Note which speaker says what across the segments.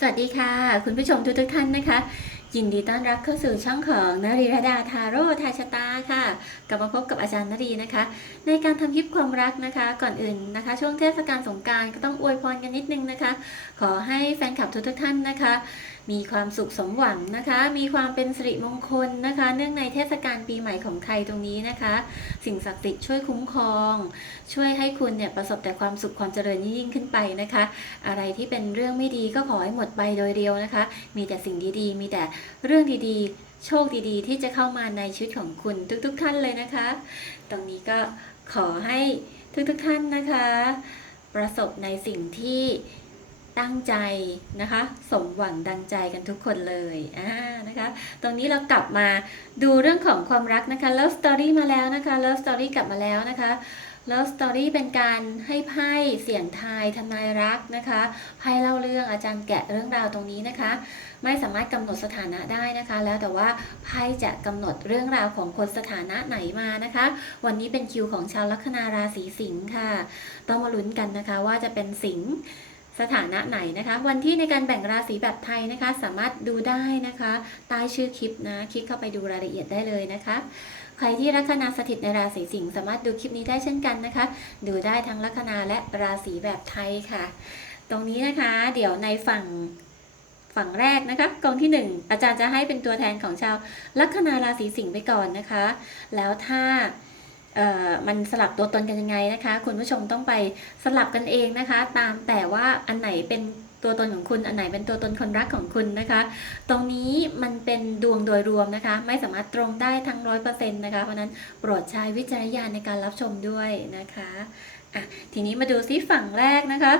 Speaker 1: สวัสดีค่ะ คุณผู้ชมทุกทุกท่านนะคะ ยินดีต้อนรับเข้าสู่ช่องของนรีรดาทาโร่ทายชะตาค่ะ กลับมาพบกับอาจารย์นรีนะคะ ในการทำคลิปความรักนะคะ ก่อนอื่นนะคะ ช่วงเทศกาลสงกรารก็ต้องอวยพรกันนิดนึงนะคะ ขอให้แฟนคลับทุกทุกท่านนะคะ มีความสุขสมหวังนะคะ มีความเป็นสิริมงคลนะคะ เนื่องในเทศกาลปีใหม่ของไทยตรงนี้นะคะ สิ่งศักดิ์สิทธิ์ช่วยคุ้มครอง ช่วยให้คุณเนี่ยประสบแต่ความสุขความเจริญยิ่งขึ้นไปนะคะ อะไรที่เป็นเรื่องไม่ดีก็ขอให้หมดไปโดยเร็วนะคะ มีแต่สิ่งดีๆ มีแต่เรื่องดีๆ โชคดีๆ ที่จะเข้ามาในชีวิตของคุณทุกๆ ท่านเลยนะคะ ตรงนี้ก็ขอให้ทุกๆท่านนะคะ ประสบในสิ่งที่ ตั้งใจนะคะ สมหวังดังใจกันทุกคนเลยอ่านะคะ ตรงนี้เรากลับมาดูเรื่องของความรักนะคะ Love Story มาแล้วนะคะ Love Story กลับมาแล้วนะคะ Love Story เป็นการให้ไพ่เสี่ยงทายทำนายรักนะคะไพ่เล่าเรื่องอาจารย์แกะเรื่องราวตรงนี้นะคะ ไม่สามารถกำหนดสถานะได้นะคะ แล้วแต่ว่าไพ่จะกำหนดเรื่องราวของคนสถานะไหนมานะคะ วันนี้เป็นคิวของชาวลัคนาราศีสิงค์ค่ะ ต้องมาลุ้นกันนะคะว่าจะเป็นสิงห์ สถานะไหนนะคะ วันที่ในการแบ่งราศีแบบไทยนะคะ สามารถดูได้นะคะ ใต้ชื่อคลิปนะ คลิกเข้าไปดูรายละเอียดได้เลยนะคะ ใครที่ลัคนาสถิตในราศีสิงห์สามารถดูคลิปนี้ได้เช่นกันนะคะ ดูได้ทั้งลัคนาและราศีแบบไทยค่ะ ตรงนี้นะคะ เดี๋ยวในฝั่งฝั่งแรกนะคะกองที่หนึ่งอาจารย์จะให้เป็นตัวแทนของชาวลัคนาราศีสิงห์ไปก่อนนะคะ แล้วถ้า มันสลับตัวตนกันยังไงนะคะ คุณผู้ชมต้องไปสลับกันเองนะคะ ตามแต่ว่าอันไหนเป็นตัวตนของคุณอันไหนเป็นตัวตนคนรักของคุณนะคะ ตรงนี้มันเป็นดวงโดยรวมนะคะ ไม่สามารถตรงได้ทั้งร้อยเปอร์เซ็นต์นะคะ เพราะนั้นโปรดใช้วิจารณญาณในการรับชมด้วยนะคะอะทีนี้มาดูซิฝั่งแรกนะคะ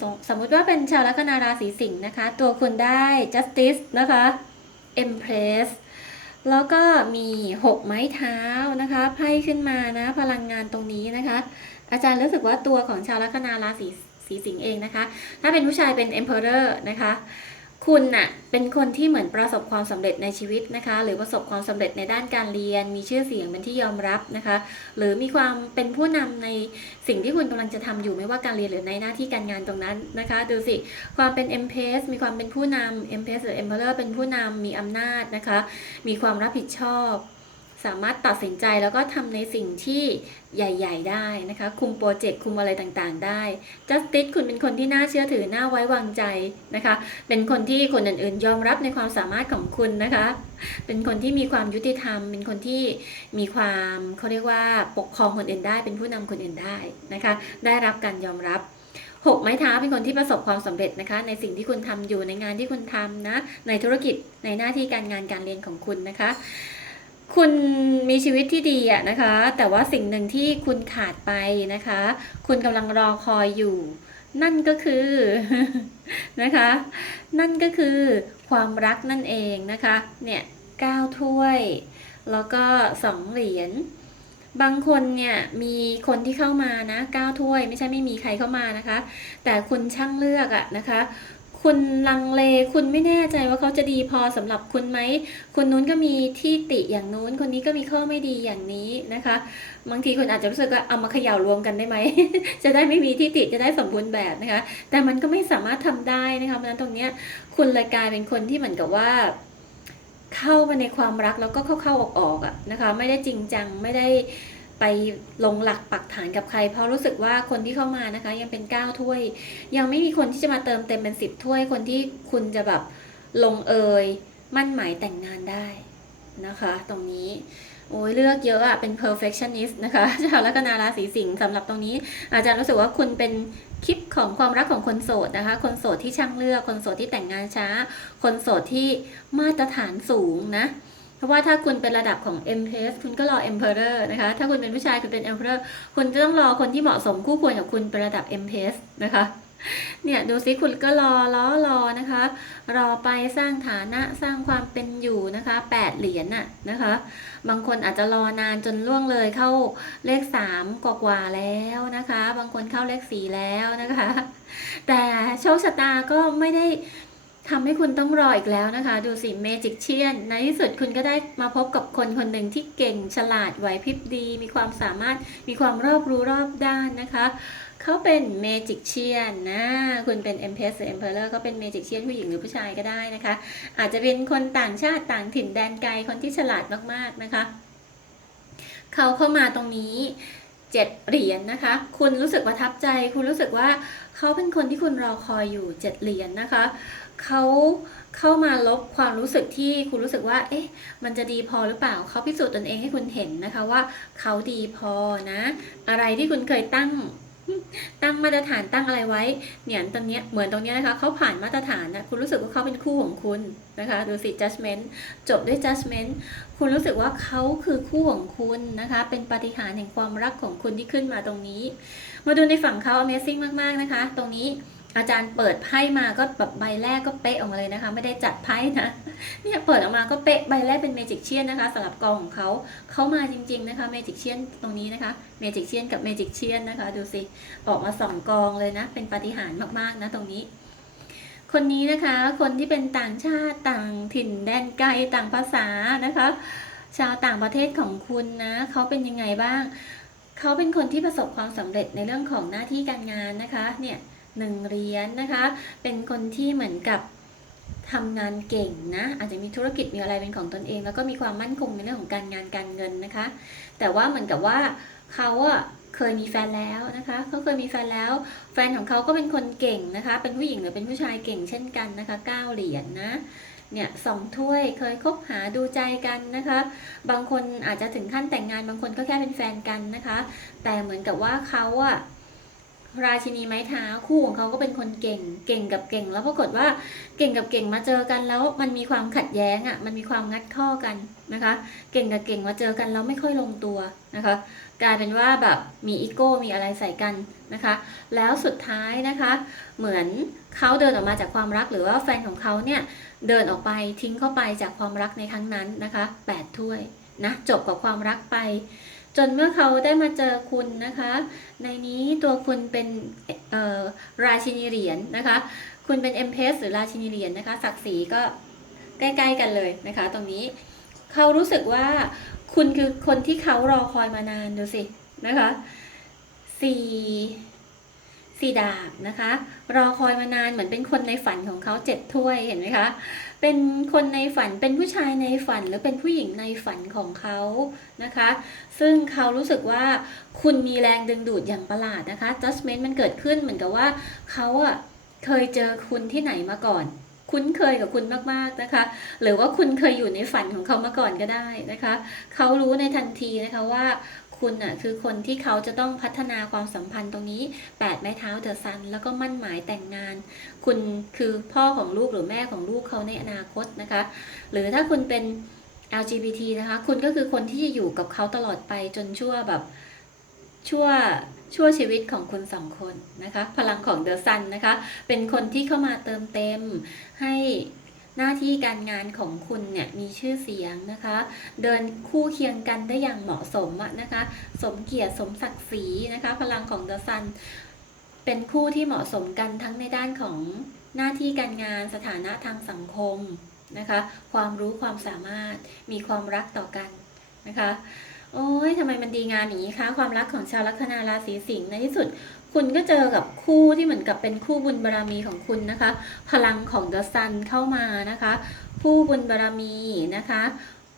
Speaker 1: สมสมมุติว่าเป็นชาวลัคนาราศีสิงห์นะคะ ตัวคุณได้ justice นะคะ empress แล้วก็มี 6 ไม้เท้านะคะไพ่ขึ้นมานะพลังงานตรงนี้นะคะ อาจารย์รู้สึกว่าตัวของชาวลัคนาราศีสีสิงห์เองนะคะ ถ้าเป็นผู้ชายเป็น emperor นะคะ คุณน่ะเป็นคนที่เหมือนประสบความสำเร็จในชีวิตนะคะ หรือประสบความสำเร็จในด้านการเรียน มีชื่อเสียงเป็นที่ยอมรับนะคะ หรือมีความเป็นผู้นำในสิ่งที่คุณกำลังจะทำอยู่ไม่ว่าการเรียนหรือในหน้าที่การงานตรงนั้นนะคะ ดูสิ ความเป็น m p r e s s มีความเป็นผู้นำ m p r e s s หรือ emperor เป็นผู้นำมีอำนาจนะคะ มีความรับผิดชอบ สามารถตัดสินใจแล้วก็ทำในสิ่งที่ใหญ่ ๆ ได้นะคะ คุมโปรเจกต์คุมอะไรต่างๆ ได้ Justice คุณเป็นคนที่น่าเชื่อถือน่าไว้วางใจนะคะ เป็นคนที่คนอื่นๆ ยอมรับในความสามารถของคุณนะคะ เป็นคนที่มีความยุติธรรม เป็นคนที่มีความเขาเรียกว่าปกครองคนอื่นได้ เป็นผู้นำคนอื่นได้นะคะ ได้รับการยอมรับหกไม้เท้าเป็นคนที่ประสบความสำเร็จนะคะ ในสิ่งที่คุณทำอยู่ในงานที่คุณทำนะ ในธุรกิจในหน้าที่การงานการเรียนของคุณนะคะ คุณมีชีวิตที่ดีอะนะคะ แต่ว่าสิ่งหนึ่งที่คุณขาดไปนะคะ คุณกำลังรอคอยอยู่ นั่นก็คือนะคะ นั่นก็คือความรักนั่นเองนะคะ เนี่ยเก้าถ้วย แล้วก็สองเหรียญบางคนเนี่ยมีคนที่เข้ามานะเก้าถ้วย ไม่ใช่ไม่มีใครเข้ามานะคะ แต่คุณช่างเลือกอะนะคะ คุณลังเล คุณไม่แน่ใจว่าเขาจะดีพอสำหรับคุณไหมคนนู้นก็มีที่ติอย่างนู้น คนนี้ก็มีข้อไม่ดีอย่างนี้นะคะ บางทีคุณอาจจะรู้สึกว่าเอามาเขย่ารวมกันได้ไหม จะได้ไม่มีที่ติจะได้สมบูรณ์แบบนะคะ แต่มันก็ไม่สามารถทำได้นะคะเพราะฉะนั้นตรงเนี้ยคุณเลยกลายเป็นคนที่เหมือนกับว่าเข้ามาในความรักแล้วก็เข้าๆออกๆอะนะคะ ไม่ได้จริงจังไม่ได้ ไปลงหลักปักฐานกับใคร เพราะรู้สึกว่าคนที่เข้ามานะคะ ยังเป็นเก้าถ้วย ยังไม่มีคนที่จะมาเติมเต็มเป็นสิบถ้วย คนที่คุณจะแบบลงเอยมั่นหมายแต่งงานได้นะคะ ตรงนี้โอ้ยเลือกเยอะอะเป็น perfectionist นะคะชาวลัคนาราศีสิงห์สำหรับตรงนี้ อาจารย์รู้สึกว่าคุณเป็นคลิปของความรักของคนโสดนะคะ คนโสดที่ช่างเลือก คนโสดที่แต่งงานช้า คนโสดที่มาตรฐานสูงนะ เพราะว่าถ้าคุณเป็นระดับของ Empress คุณก็รอ Emperor นะคะ ถ้าคุณเป็นผู้ชายคุณเป็น Emperor คุณจะต้องรอคนที่เหมาะสมคู่ควรกับคุณเป็นระดับ Empress นะคะ เนี่ยดูสิคุณก็รอล้อรอนะคะ รอไปสร้างฐานะสร้างความเป็นอยู่นะคะแปดเหรียญน่ะนะคะ บางคนอาจจะรอนานจนล่วงเลยเข้าเลขสามกว่าๆแล้วนะคะ บางคนเข้าเลขสี่แล้วนะคะ แต่โชคชะตาก็ไม่ได้ ทำให้คุณต้องรออีกแล้วนะคะ ดูสิเมจิกเชียนในที่สุดคุณก็ได้มาพบกับคนคนหนึ่งที่เก่งฉลาดไหวพริบดี มีความสามารถมีความรอบรู้รอบด้านนะคะเขาเป็นเมจิกเชียนนะคุณเป็น e m p r e s s หรือ Emperor ก็เป็นเมจิกเชียนผู้หญิงหรือผู้ชายก็ได้นะคะ อาจจะเป็นคนต่างชาติต่างถิ่นแดนไกลคนที่ฉลาดมากๆนะคะเขาเข้ามาตรงนี้เจ็ดเหรียญนะคะ คุณรู้สึกประทับใจ คุณรู้สึกว่าเขาเป็นคนที่คุณรอคอยอยู่เจ็ดเหรียญนะคะ เขาเข้ามาลบความรู้สึกที่คุณรู้สึกว่า เอ๊ะ มันจะดีพอหรือเปล่า เขาพิสูจน์ตนเองให้คุณเห็นนะคะว่าเขาดีพอนะ อะไรที่คุณเคยตั้ง ตั้งมาตรฐานตั้งอะไรไว้ เนี่ยตรงเนี้ยเหมือนตรงเนี้ยนะคะ เขาผ่านมาตรฐานนะ คุณรู้สึกว่าเขาเป็นคู่ของคุณนะคะ ดูสิ judgment จบด้วย judgment คุณรู้สึกว่าเขาคือคู่ของคุณนะคะ เป็นปฏิหารแห่งความรักของคุณที่ขึ้นมาตรงนี้ มาดูในฝั่งเขา Amazing มาก ๆ นะคะ ตรงนี้ อาจารย์เปิดไพ่มาก็แบบใบแรกก็เป๊ะออกมาเลยนะคะ ไม่ได้จัดไพ่นะเนี่ยเปิดออกมาก็เป๊ะใบแรกเป็นเมจิกเชียนนะคะสำหรับกองของเขาเขามาจริง ๆนะคะเมจิกเชียนตรงนี้นะคะเมจิกเชียนกับเมจิกเชียนนะคะ ดูสิออกมาสองกองเลยนะ เป็นปาฏิหาริย์มากๆนะตรงนี้คนนี้นะคะ คนที่เป็นต่างชาติต่างถิ่นแดนไกลต่างภาษานะคะ ชาวต่างประเทศของคุณนะเขาเป็นยังไงบ้าง เขาเป็นคนที่ประสบความสำเร็จในเรื่องของหน้าที่การงานนะคะ เนี่ย หนึ่งเหรียญนนะคะ เป็นคนที่เหมือนกับทำงานเก่งนะ อาจจะมีธุรกิจมีอะไรเป็นของตนเอง แล้วก็มีความมั่นคงในเรื่องของการงานการเงินนะคะ แต่ว่าเหมือนกับว่าเขาอะเคยมีแฟนแล้วนะคะเขาเคยมีแฟนแล้ว แฟนของเขาก็เป็นคนเก่งนะคะ เป็นผู้หญิงหรือเป็นผู้ชายเก่งเช่นกันนะคะเก้าเหรียญนนะเนี่ยสองถ้วยเคยคบหาดูใจกันนะคะ บางคนอาจจะถึงขั้นแต่งงานบางคนก็แค่เป็นแฟนกันนะคะ แต่เหมือนกับว่าเขาอะ ราชินีไม้เท้าคู่ของเขาก็เป็นคนเก่ง เก่งกับเก่ง แล้วปรากฏว่าเก่งกับเก่งมาเจอกันแล้วมันมีความขัดแย้งอะ่ะมันมีความงัดข้อกันนะคะ เก่งกับเก่งมาเจอกันแล้วไม่ค่อยลงตัวนะคะ กลายเป็นว่าแบบมีอีโก้มีอะไรใส่กันนะคะ แล้วสุดท้ายนะคะ เหมือนเขาเดินออกมาจากความรักหรือว่าแฟนของเขาเนี่ยเดินออกไปทิ้งเข้าไปจากความรักในครั้งนั้นนะคะ8ถ้วยนะจบกับความรักไป จนเมื่อเขาได้มาเจอคุณนะคะ ในนี้ตัวคุณเป็นราชินีเหรียญนะคะ คุณเป็นเอ็มเพสหรือราชินีเหรียญนะคะศักดิ์ศรีก็ใกล้ๆกันเลยนะคะ ตรงนี้เขารู้สึกว่าคุณคือคนที่เขารอคอยมานานดูสินะคะสี่ สีดาบนะคะ รอคอยมานานเหมือนเป็นคนในฝันของเขาเจ็ดถ้วยเห็นไหมคะ เป็นคนในฝันเป็นผู้ชายในฝันหรือเป็นผู้หญิงในฝันของเขานะคะ ซึ่งเขารู้สึกว่าคุณมีแรงดึงดูดอย่างประหลาดนะคะ judgment มันเกิดขึ้นเหมือนกับว่าเขาอะเคยเจอคุณที่ไหนมาก่อน คุ้นเคยกับคุณมากๆนะคะ หรือว่าคุณเคยอยู่ในฝันของเขามาก่อนก็ได้นะคะ เขารู้ในทันทีนะคะว่า คุณอะคือคนที่เขาจะต้องพัฒนาความสัมพันธ์ตรงนี้8ไม้เท้าเดอะซันแล้วก็มั่นหมายแต่งงาน คุณคือพ่อของลูกหรือแม่ของลูกเขาในอนาคตนะคะ หรือถ้าคุณเป็น LGBT นะคะ คุณก็คือคนที่จะอยู่กับเขาตลอดไปจนชั่วแบบชั่วชั่วชีวิตของคุณสองคนนะคะ พลังของเดอะซันนะคะ เป็นคนที่เข้ามาเติมเต็มให้ หน้าที่การงานของคุณเนี่ยมีชื่อเสียงนะคะ เดินคู่เคียงกันได้อย่างเหมาะสมะนะคะ สมเกียรติสมศักดิ์ศรีนะคะ พลังของเดอะซันเป็นคู่ที่เหมาะสมกันทั้งในด้านของหน้าที่การงานสถานะทางสังคมนะคะ ความรู้ความสามารถมีความรักต่อกันนะคะ โอ้ยทำไมมันดีงามอย่างนี้คะ ความรักของชาวลัคนาราศีสิงห์ในที่สุด คุณก็เจอกับคู่ที่เหมือนกับเป็นคู่บุญบารรมีของคุณนะคะ พลังของเดอะซันเข้ามานะคะผู้บุญบารรมีนะคะ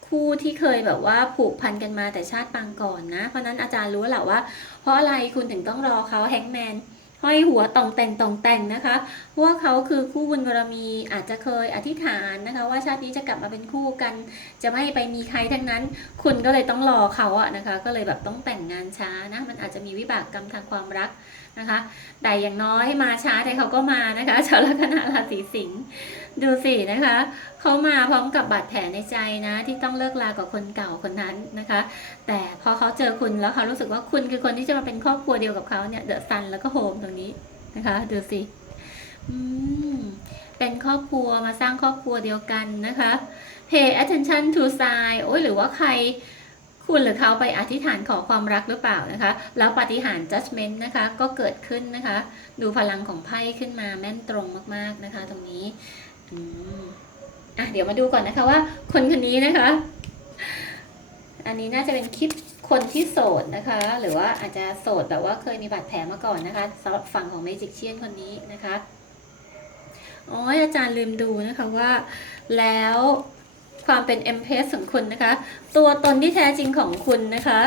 Speaker 1: คู่ที่เคยแบบว่าผูกพันกันมาแต่ชาติปางก่อนนะ เพราะนั้นอาจารย์รู้แหละว่า เพราะอะไรคุณถึงต้องรอเขาแฮงแมนห้อยหัวตองแต่งตองแต่งนะคะเพราะว่าเขาคือคู่บุญบารมีอาจจะเคยอธิษฐานนะคะ ว่าชาตินี้จะกลับมาเป็นคู่กัน จะไม่ไปมีใครทั้งนั้น คุณก็เลยต้องรอเขาอะนะคะ ก็เลยแบบต้องแต่งงานช้านะมันอาจจะมีวิบากกรรมทางความรัก นะคะแต่อย่างน้อยมาช้าแต่เขาก็มานะคะชาวลัคนาราศีสิงห์ดูสินะคะเขามาพร้อมกับบาดแผลในใจนะ ที่ต้องเลิกลากับคนเก่าคนนั้นนะคะ แต่พอเขาเจอคุณแล้วเขารู้สึกว่าคุณคือคนที่จะมาเป็นครอบครัวเดียวกับเขาเนี่ยเดอะซันแล้วก็โฮมตรงนี้นะคะ ดูสิอืมเป็นครอบครัวมาสร้างครอบครัวเดียวกันนะคะ pay attention to sign โอ้ยหรือว่าใคร คุณหรือเขาไปอธิษฐานขอความรักหรือเปล่านะคะ แล้วปฏิหาร judgment นะคะก็เกิดขึ้นนะคะ ดูพลังของไพ่ขึ้นมาแม่นตรงมากๆนะคะ ตรงนี้อืมอะเดี๋ยวมาดูก่อนนะคะว่า คนคนนี้นะคะ อันนี้น่าจะเป็นคลิปคนที่โสดนะคะ หรือว่าอาจจะโสดแบบว่าเคยมีบาดแผลมาก่อนนะคะสำหรับฝั่งของเมจิกเชียนคนนี้นะคะอ๋ออาจารย์ลืมดูนะคะว่า แล้ว ความเป็น m p s ของคุณนะคะ ตัวตนที่แท้จริงของคุณนะคะ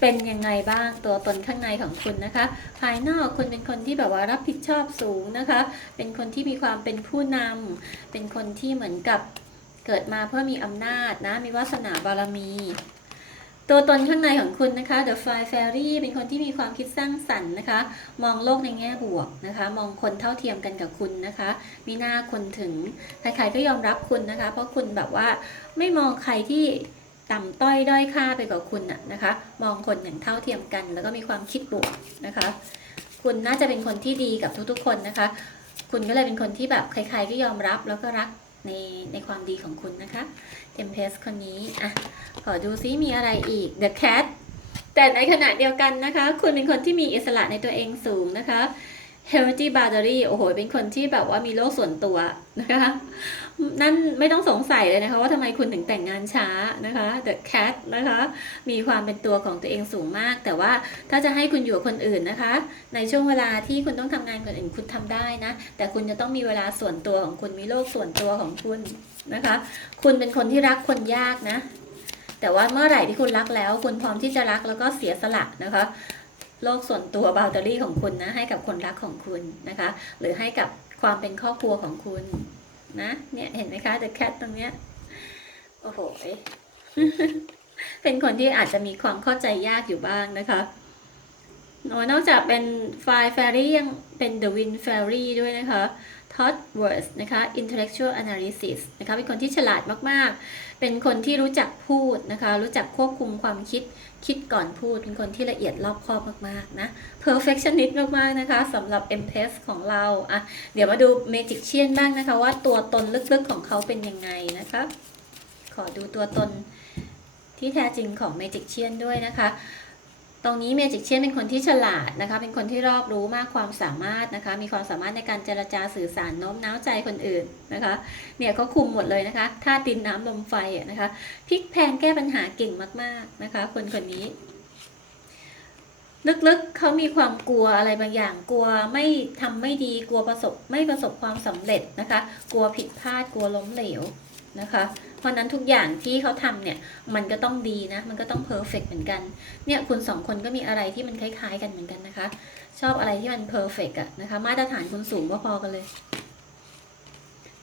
Speaker 1: เป็นยังไงบ้างตัวตนข้างในของคุณนะคะ ภายนอกคุณเป็นคนที่แบบว่ารับผิดชอบสูงนะคะ เป็นคนที่มีความเป็นผู้นำเป็นคนที่เหมือนกับเกิดมาเพื่อมีอำนาจนะมีวาสนาบารมี ตัวตนข้างในของคุณนะคะ The Fire Fairy เป็นคนที่มีความคิดสร้างสรรค์นะคะ มองโลกในแง่บวกนะคะ มองคนเท่าเทียมกันกับคุณนะคะ มีหน้าคนถึง ใครๆก็ยอมรับคุณนะคะ เพราะคุณแบบว่าไม่มองใครที่ต่ำต้อยด้อยค่าไปกว่าคุณน่ะนะคะ มองคนอย่างเท่าเทียมกัน แล้วก็มีความคิดบวกนะคะ คุณน่าจะเป็นคนที่ดีกับทุกๆคนนะคะ คุณก็เลยเป็นคนที่แบบใครๆก็ยอมรับแล้วก็รัก ในในความดีของคุณนะคะเ m p s คนนี้ อะ ขอดูซิมีอะไรอีก The Cat แต่ในขณะเดียวกันนะคะ คุณเป็นคนที่มีอิสระในตัวเองสูงนะคะ Healthy Boundary โอ้โห เป็นคนที่แบบว่ามีโลกส่วนตัวนะคะ นั่นไม่ต้องสงสัยเลยนะคะว่าทำไมคุณถึงแต่งงานช้านะคะ The Cat นะคะ มีความเป็นตัวของตัวเองสูงมาก แต่ว่าถ้าจะให้คุณอยู่กับคนอื่นนะคะ ในช่วงเวลาที่คุณต้องทำงานคนอื่นคุณทำได้นะ แต่คุณจะต้องมีเวลาส่วนตัวของคุณมีโลกส่วนตัวของคุณนะคะ คุณเป็นคนที่รักคนยากนะ แต่ว่าเมื่อไหร่ที่คุณรักแล้ว คุณพร้อมที่จะรักแล้วก็เสียสละนะคะโลกส่วนตัวบา u ตอรี่ของคุณนะให้กับคนรักของคุณนะคะ หรือให้กับความเป็นครอบครัวของคุณ นะ เนี่ยเห็นไหมคะ the cat ตรงเนี้ย โอ้โห เป็นคนที่อาจจะมีความเข้าใจยากอยู่บ้างนะคะนอกจากเป็น Fire Fairy ยังเป็น The Wind Fairy ด้วยนะคะ Thought Words นะคะ Intellectual Analysis นะคะ เป็นคนที่ฉลาดมากๆ เป็นคนที่รู้จักพูดนะคะ รู้จักควบคุมความคิด คิดก่อนพูด เป็นคนที่ละเอียดรอบคอบมากๆ นะ perfectionist มากๆ นะคะสำหรับ m p e s ของเรา อะ เดี๋ยวมาดู magician บ้างนะคะ ว่าตัวตนลึกๆ ของเขาเป็นยังไงนะคะ ขอดูตัวตนที่แท้จริงของ magician ด้วยนะคะ ตรงนี้เมจิกเชนเป็นคนที่ฉลาดนะคะ เป็นคนที่รอบรู้มากความสามารถนะคะ มีความสามารถในการเจรจาสื่อสารโน้มน้าวใจคนอื่นนะคะ เนี่ยเขาคุมหมดเลยนะคะท่าดินน้ำลมไฟนะคะพลิกแพงแก้ปัญหาเก่งมากๆนะคะ คนคนนี้ลึกๆ เขามีความกลัวอะไรบางอย่าง กลัวไม่ทำไม่ดี กลัวประสบไม่ประสบความสำเร็จนะคะ กลัวผิดพลาด กลัวล้มเหลว นะคะ เพราะนั้นทุกอย่างที่เขาทำเนี่ยมันก็ต้องดีนะ มันก็ต้องเพอร์เฟกเหมือนกัน เนี่ยคุณสองคนก็มีอะไรที่มันคล้าย ๆ กันเหมือนกันนะคะ ชอบอะไรที่มันเพอร์เฟกอะนะคะ มาตรฐานคุณสูงพอๆกันเลย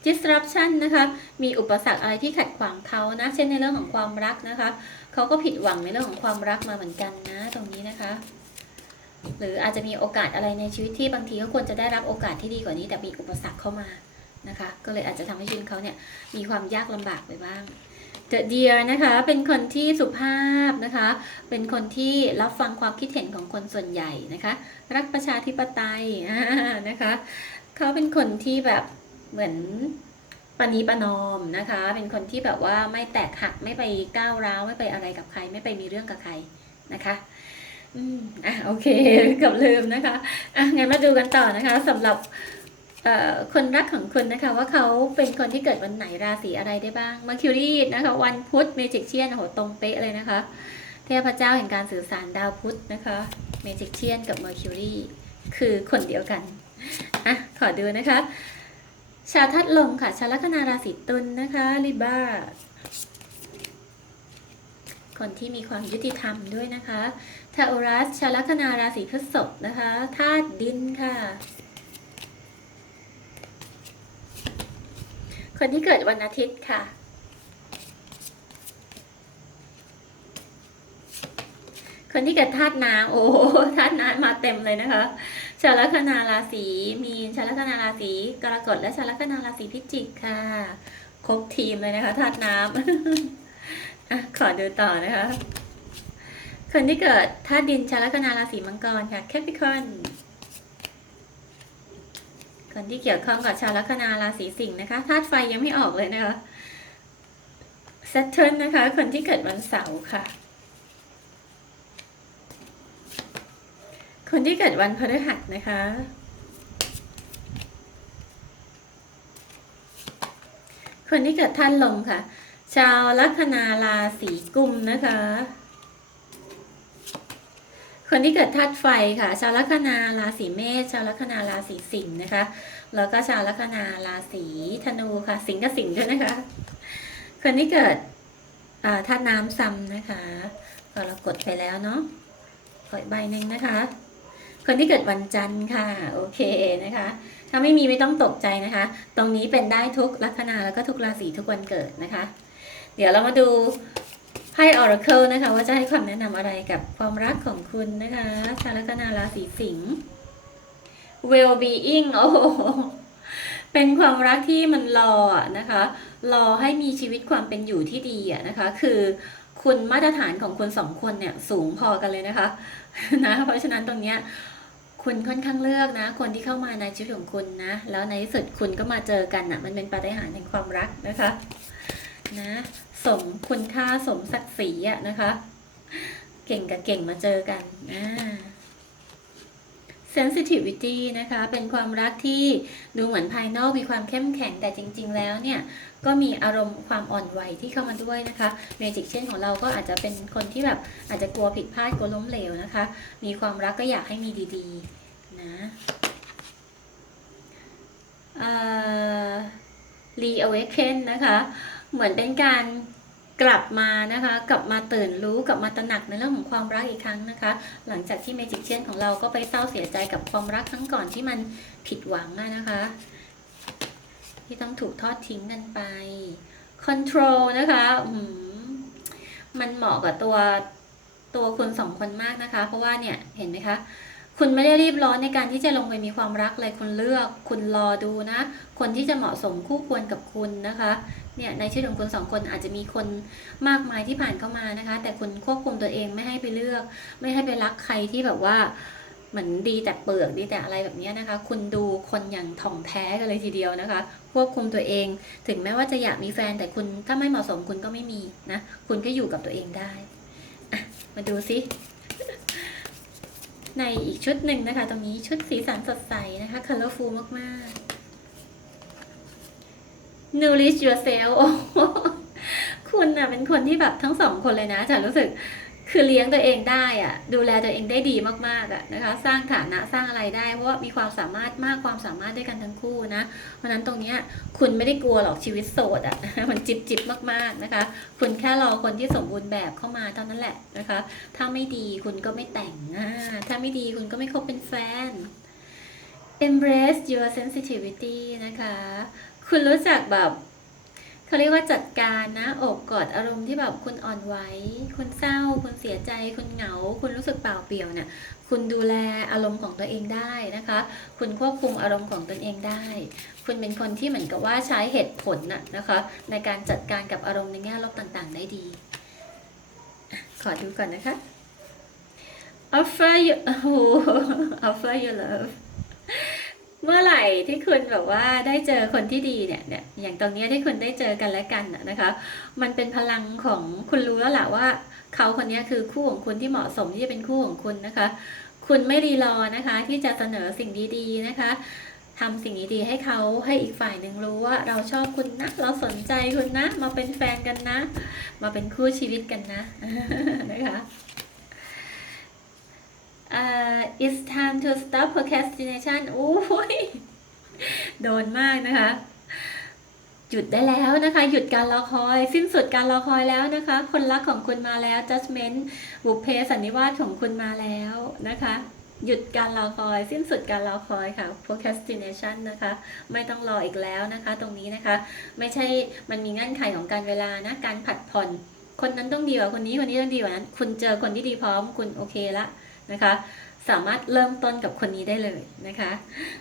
Speaker 1: disruption นะคะ มีอุปสรรคอะไรที่ขัดขวางเขานะ เช่นในเรื่องของความรักนะคะ เขาก็ผิดหวังในเรื่องของความรักมาเหมือนกันนะ ตรงนี้นะคะ หรืออาจจะมีโอกาสอะไรในชีวิตที่บางทีเขาควรจะได้รับโอกาสที่ดีกว่านี้ แต่มีอุปสรรคเข้ามา นะคะ ก็เลยอาจจะทำให้ชีวิตเขาเนี่ยมีความยากลำบากไปบ้าง The Deer นะคะ เป็นคนที่สุภาพนะคะ เป็นคนที่รับฟังความคิดเห็นของคนส่วนใหญ่นะคะ รักประชาธิปไตยนะคะ เขาเป็นคนที่แบบเหมือนปณีประนอมนะคะ เป็นคนที่แบบว่าไม่แตกหักไม่ไปก้าวร้าวไม่ไปอะไรกับใคร ไม่ไปมีเรื่องกับใครนะคะอืมอะโอเคกับลืมนะคะอะงั้นมาดูกันต่อนะคะสำหรับ คนรักของคุณนะคะ ว่าเขาเป็นคนที่เกิดวันไหนราศีอะไรได้บ้าง Mercury นะคะ วันพุธเมจิกเชียนโหตรงเป๊ะเลยนะคะ เทพเจ้าแห่งการสื่อสารดาวพุธนะคะเมจิกเชียนกับ Mercury คือคนเดียวกันอะขอดูนะคะ ชาทัดลมค่ะ ชาวลัคนาราศีตุลนะคะลิบ้าคนที่มีความยุติธรรมด้วยนะคะทาอรัสชาวลัคนาราศีพฤษภนะคะธาตุดินค่ะ คนที่เกิดวันอาทิตย์ค่ะ คนที่เกิดธาตุน้ำโอ้ธาตุน้ำมาเต็มเลยนะคะชาวลัคนาราศีมีนชาวลัคนาราศีกรกฎและชาวลัคนาราศีพิจิกค่ะ ครบทีมเลยนะคะธาตุน้ำอะขอดูต่อนะคะ คนที่เกิดธาตุดินชาวลัคนาราศีมังกรค่ะแคปิคอน คนที่เกี่ยวข้องกับชาวลัคนาราศีสิงห์นะคะธาตุไฟยังไม่ออกเลยนะคะ Saturn นะคะ คนที่เกิดวันเสาร์ค่ะ คนที่เกิดวันพฤหัสนะคะ คนที่เกิดท่านลมค่ะ ชาวลัคนาราศีกุมนะคะ คนที่เกิดธาตุไฟค่ะ ชาวลัคนาราศีเมษชาวลัคนาราศีสิงห์นะคะ แล้วก็ชาวลัคนาราศีธนูค่ะ สิงห์กับสิงห์ด้วยนะคะ คนที่เกิดธาตุน้ำซ้ำนะคะก็เรากดไปแล้วเนาะขออีกใบหนึ่งนะคะ คนที่เกิดวันจันทร์ค่ะ โอเคนะคะ ถ้าไม่มีไม่ต้องตกใจนะคะ ตรงนี้เป็นได้ทุกลัคนาแล้วก็ทุกราศีทุกวันเกิดนะคะ เดี๋ยวเรามาดู ไพ่ Oracle นะคะ ว่าจะให้คำแนะนำอะไรกับความรักของคุณนะคะชาวลัคนาราศีสิงห์ well being โอ้เป็นความรักที่มันรอนะคะ รอให้มีชีวิตความเป็นอยู่ที่ดีอะนะคะ คือคุณมาตรฐานของคนสองคนเนี่ยสูงพอกันเลยนะคะนะเพราะฉะนั้นตรงเนี้ยคุณค่อนข้างเลือกนะ คนที่เข้ามาในชีวิตของคุณนะ แล้วในที่สุดคุณก็มาเจอกันนะมันเป็นปาฏิหาริย์แห่งความรักนะคะ นะ สมคุณค่าสมศักดิ์ศรีอะนะคะ เก่งกับเก่งมาเจอกันอ่า sensitivity นะคะ เป็นความรักที่ดูเหมือนภายนอกมีความเข้มแข็งแต่จริง ๆ แล้วเนี่ย ก็มีอารมณ์ความอ่อนไหวที่เข้ามาด้วยนะคะเมจิกเช่นของเราก็อาจจะเป็นคนที่แบบอาจจะกลัวผิดพลาดกลัวล้มเหลวนะคะ มีความรักก็อยากให้มีดีๆนะเอ่อ reawaken นะคะ เหมือนเป็นการกลับมานะคะ กลับมาตื่นรู้กลับมาตระหนักในเรื่องของความรักอีกครั้งนะคะ หลังจากที่เมจิกเช่นของเราก็ไปเศร้าเสียใจกับความรักครั้งก่อนที่มันผิดหวังนะคะ ที่ต้องถูกทอดทิ้งกันไป control นะคะมมันเหมาะกับตัวตัวคุณสองคนมากนะคะ เพราะว่าเนี่ยเห็นไหมคะคุณไม่ได้รีบร้อนในการที่จะลงไปมีความรักเลยคุณเลือก คุณรอดูนะ คนที่จะเหมาะสมคู่ควรกับคุณนะคะ เนี่ยในชีวิตของคุณสองคนอาจจะมีคนมากมายที่ผ่านเข้ามานะคะ แต่คุณควบคุมตัวเองไม่ให้ไปเลือก ไม่ให้ไปรักใครที่แบบว่าเหมือนดีแต่เปลือกดีแต่อะไรแบบนี้นะคะ คุณดูคนอย่างถ่องแท้กันเลยทีเดียวนะคะ ควบคุมตัวเอง ถึงแม้ว่าจะอยากมีแฟนแต่คุณถ้าไม่เหมาะสมคุณก็ไม่มีนะ คุณก็อยู่กับตัวเองได้ มาดูสิในอีกชุดหนึ่งนะคะ ตรงนี้ชุดสีสันสดใสนะคะ colorful มากๆ nourish yourself คุณน่ะเป็นคนที่แบบทั้งสองคนเลยนะจะรู้สึกคือเลี้ยงตัวเองได้อะดูแลตัวเองได้ดีมากๆอะนะคะ สร้างฐานะสร้างอะไรได้ เพราะว่ามีความสามารถมากความสามารถด้วยกันทั้งคู่นะ เพราะนั้นตรงเนี้ยคุณไม่ได้กลัวหรอกชีวิตโสดอะมันจิบจิบมากๆนะคะ คุณแค่รอคนที่สมบูรณ์แบบเข้ามาเท่านั้นแหละนะคะ ถ้าไม่ดีคุณก็ไม่แต่งถ้าไม่ดีคุณก็ไม่คบเป็นแฟน embrace your sensitivity นะคะ คุณรู้จักแบบเขาเรียกว่าจัดการนะอบกอดอารมณ์ที่แบบคุณอ่อนไหวคุณเศร้า คุณเสียใจ คุณเหงา คุณรู้สึกเปล่าเปลี่ยวเนี่ย คุณดูแลอารมณ์ของตัวเองได้นะคะ คุณควบคุมอารมณ์ของตนเองได้ คุณเป็นคนที่เหมือนกับว่าใช้เหตุผลน่ะนะคะ ในการจัดการกับอารมณ์ในแง่ลบต่างๆ ได้ดีอะขอดูก่อนนะคะ offer you โอ้โห offer your love เมื่อไหร่ที่คุณแบบว่าได้เจอคนที่ดีเนี่ยเนี่ยอย่างตรงนี้ที่คุณได้เจอกันและกันนะคะ มันเป็นพลังของคุณรู้แล้วแหละว่า เขาคนนี้คือคู่ของคุณที่เหมาะสมที่จะเป็นคู่ของคุณนะคะ คุณไม่รีรอนะคะ ที่จะเสนอสิ่งดีๆนะคะทำสิ่งดีๆให้เขาให้อีกฝ่ายหนึ่งรู้ว่า เราชอบคุณนะเราสนใจคุณนะ มาเป็นแฟนกันนะ มาเป็นคู่ชีวิตกันนะนะคะ เอ่อ it's time to stop procrastination โอ้ยโดนมากนะคะ หยุดได้แล้วนะคะ หยุดการรอคอย สิ้นสุดการรอคอยแล้วนะคะ คนรักของคุณมาแล้ว judgment บุพเพสันนิวาสของคุณมาแล้วนะคะ หยุดการรอคอย สิ้นสุดการรอคอยค่ะ procrastination นะคะ ไม่ต้องรออีกแล้วนะคะ ตรงนี้นะคะ ไม่ใช่มันมีเงื่อนไขของการเวลานะการผัดผ่อนคนนั้นต้องดีกว่าคนนี้คนนี้ต้องดีกว่านั้น คุณเจอคนที่ดีพร้อมคุณโอเคละ นะคะ สามารถเริ่มต้นกับคนนี้ได้เลยนะคะ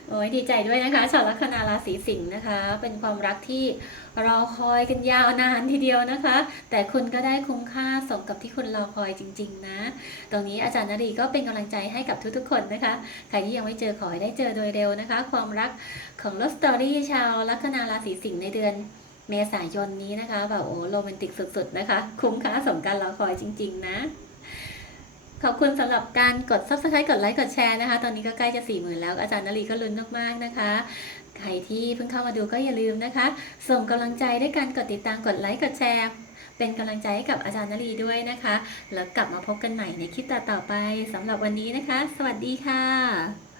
Speaker 1: โอ้ยดีใจด้วยนะคะ ชาวลัคนาราศีสิงห์นะคะ เป็นความรักที่รอคอยกันยาวนานทีเดียวนะคะ แต่คุณก็ได้คุ้มค่าสมกับที่คุณรอคอยจริง ๆ นะ ตรงนี้อาจารย์นรีก็เป็นกำลังใจให้กับทุกๆ คนนะคะ ใครที่ยังไม่เจอขอให้ได้เจอโดยเร็วนะคะ ความรักของล v สตอรี่ชาวลัคนาราศีสิงห์ในเดือนเมษายนนี้นะคะแบบโอ้โรแมนติกสุดๆนะคะ คุ้มค่าสมการรอคอยจริง ๆ นะ ขอบคุณสำหรับการกด subscribe กดไลค์กดแชร์นะคะ ตอนนี้ก็ใกล้จะ4 0,000แล้วอาจารย์นลีก็ลุ้นมากๆนะคะ ใครที่เพิ่งเข้ามาดูก็อย่าลืมนะคะ ส่งกำลังใจด้วยการกดติดตามกดไลค์กดแชร์ เป็นกำลังใจให้กับอาจารย์นลีด้วยนะคะ แล้วกลับมาพบกันใหม่ในคลิปต่อๆไปสำหรับวันนี้นะคะ สวัสดีค่ะ